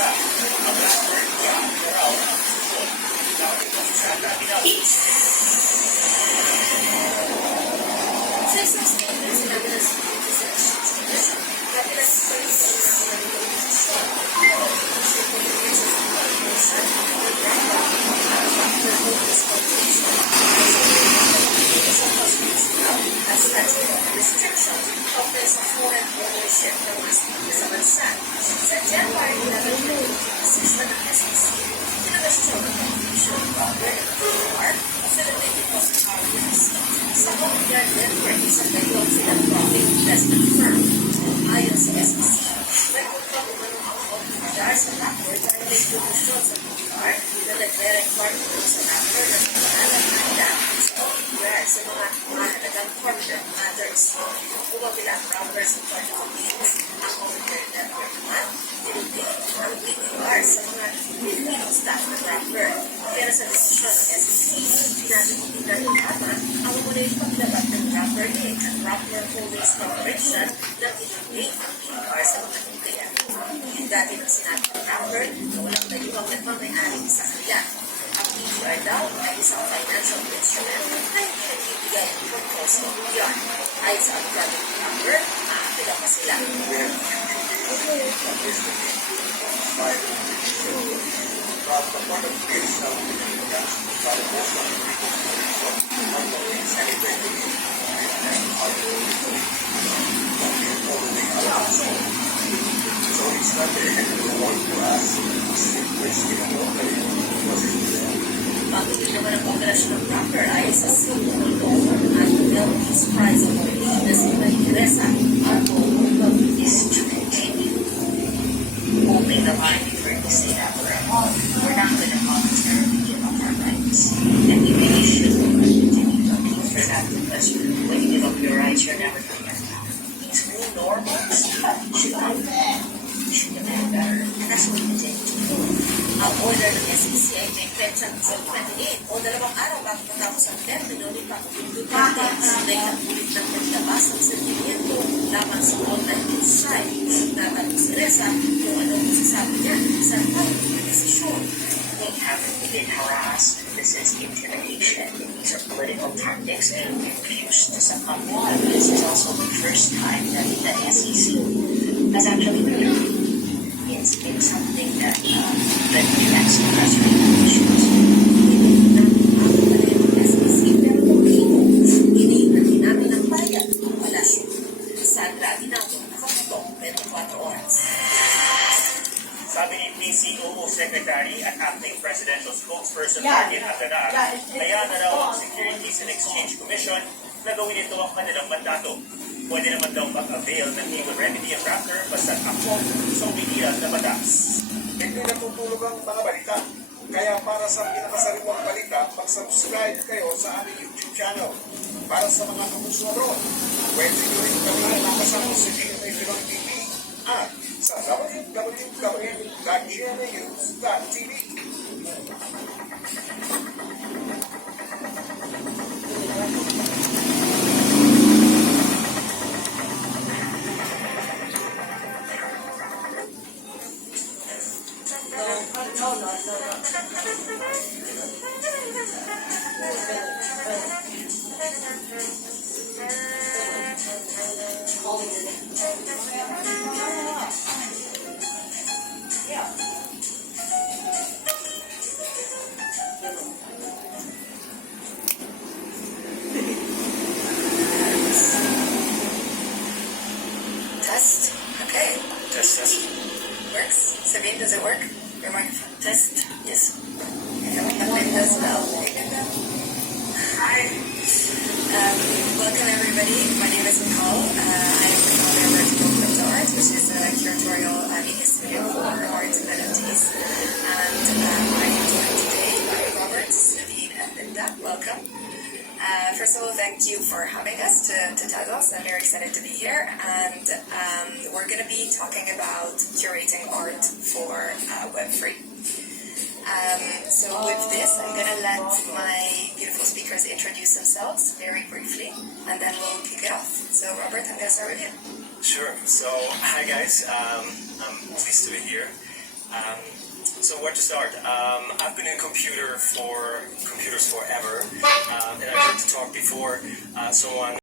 Sa isang statement, sinabi ng Disassembly na pinag-space ang mga desisyon as restriction of the foreign ownership ng mas sa bansa. Sa January 11, 2006 na ng SEC, kinabasyon ng Commission Government of Philippine Depositories sa Oxva Network sa Taylor Philanthropic Investment Firm. Ayon sa SEC, nagpunta umanong ang Oxva sa Rapper dahil may promotion sa PR na nagre-record sa Rapper na nagpanalang nila sa Oxva sa mga mahalagang corporate matters. Bumabila ang Rapper sa Puerto Rico, ang Oxva Network naman, tinutip ang PR sa mga Filipino staff ng Rapper. Pero sa desisyon ng SEC, pinatutunan ng Ama ang muling paglabat ng Rapper Inc. at Rapper Holdings Corporation ng inulit ang PR sa mga empleyado. Yung dati ng sinabi ng Rapper na walang naiwang nagmamayari sa kanya. Ang PR daw ay isang financial instrument na hindi nagbibigay ng purpose ng PR. Ay sa abogado ng Rapper, maapila pa sila. Pagdating naman ang operasyon ng Rapper ay sa Singapore at Nobel Peace Prize awardee na si Maria Teresa. Our goal is to continue holding the line for the state that we're on. We're not going to voluntarily give up our rights. And we really should continue looking for that because when you give up your rights, you're never going to get back. These new normals should not should demand better. And that's what we continue to do. Ang order ng SEC ay may petsa sa 28 o 2 araw bago matapos ang termino ni Pangulong Duterte na itapulit ng paglabas ng sentimiento laban sa online news site. Nagtatanong si Reza kung anong masasabi niya sa pagiging desisyon. We haven't been harassed. This is intimidation. These are political tactics being used to succumb. This is also the first time that the SEC has actually been in something that connects to us issues. Hindi namin ang payag ang palasyo. Saan lagi na ako nakatutok 24 oras. Sabi ni PCOO Secretary at Acting Presidential Spokesperson Martin Aguilar, kaya na raw ang Securities and Exchange Commission na gawin ito ang kanilang mandato. Pwede naman daw mag-avail ng legal remedy ang Rapper basta ako sa umiiral na batas. Hindi natutulog ang mga balita. Kaya para sa pinakasariwang balita, mag-subscribe kayo sa aming YouTube channel. Para sa mga kapusuador, pwede nyo rin kami nakasama sa GMA Filong TV at sa www.gmanews.tv. Test. Okay. Test. Works? Sabine, does it work? Your microphone. Test. Yes. It does well. Hi. Welcome everybody. My name is Nicole. I am the founder of Vertical Crypto Art, which is a curatorial media studio for art and NFTs. And I am joined today by Robert, Sabine, and Linda. Welcome. First of all, thank you for having us to Tazos. I'm very excited to be here, and we're going to be talking about curating art for Web3. So with this, I'm going to let my beautiful speakers introduce themselves very briefly, and then we'll kick it off. So Robert, I'm going to start with you. Sure. So, hi guys. I'm pleased to be here. So where to start? I've been in computers forever, and I heard to talk before someone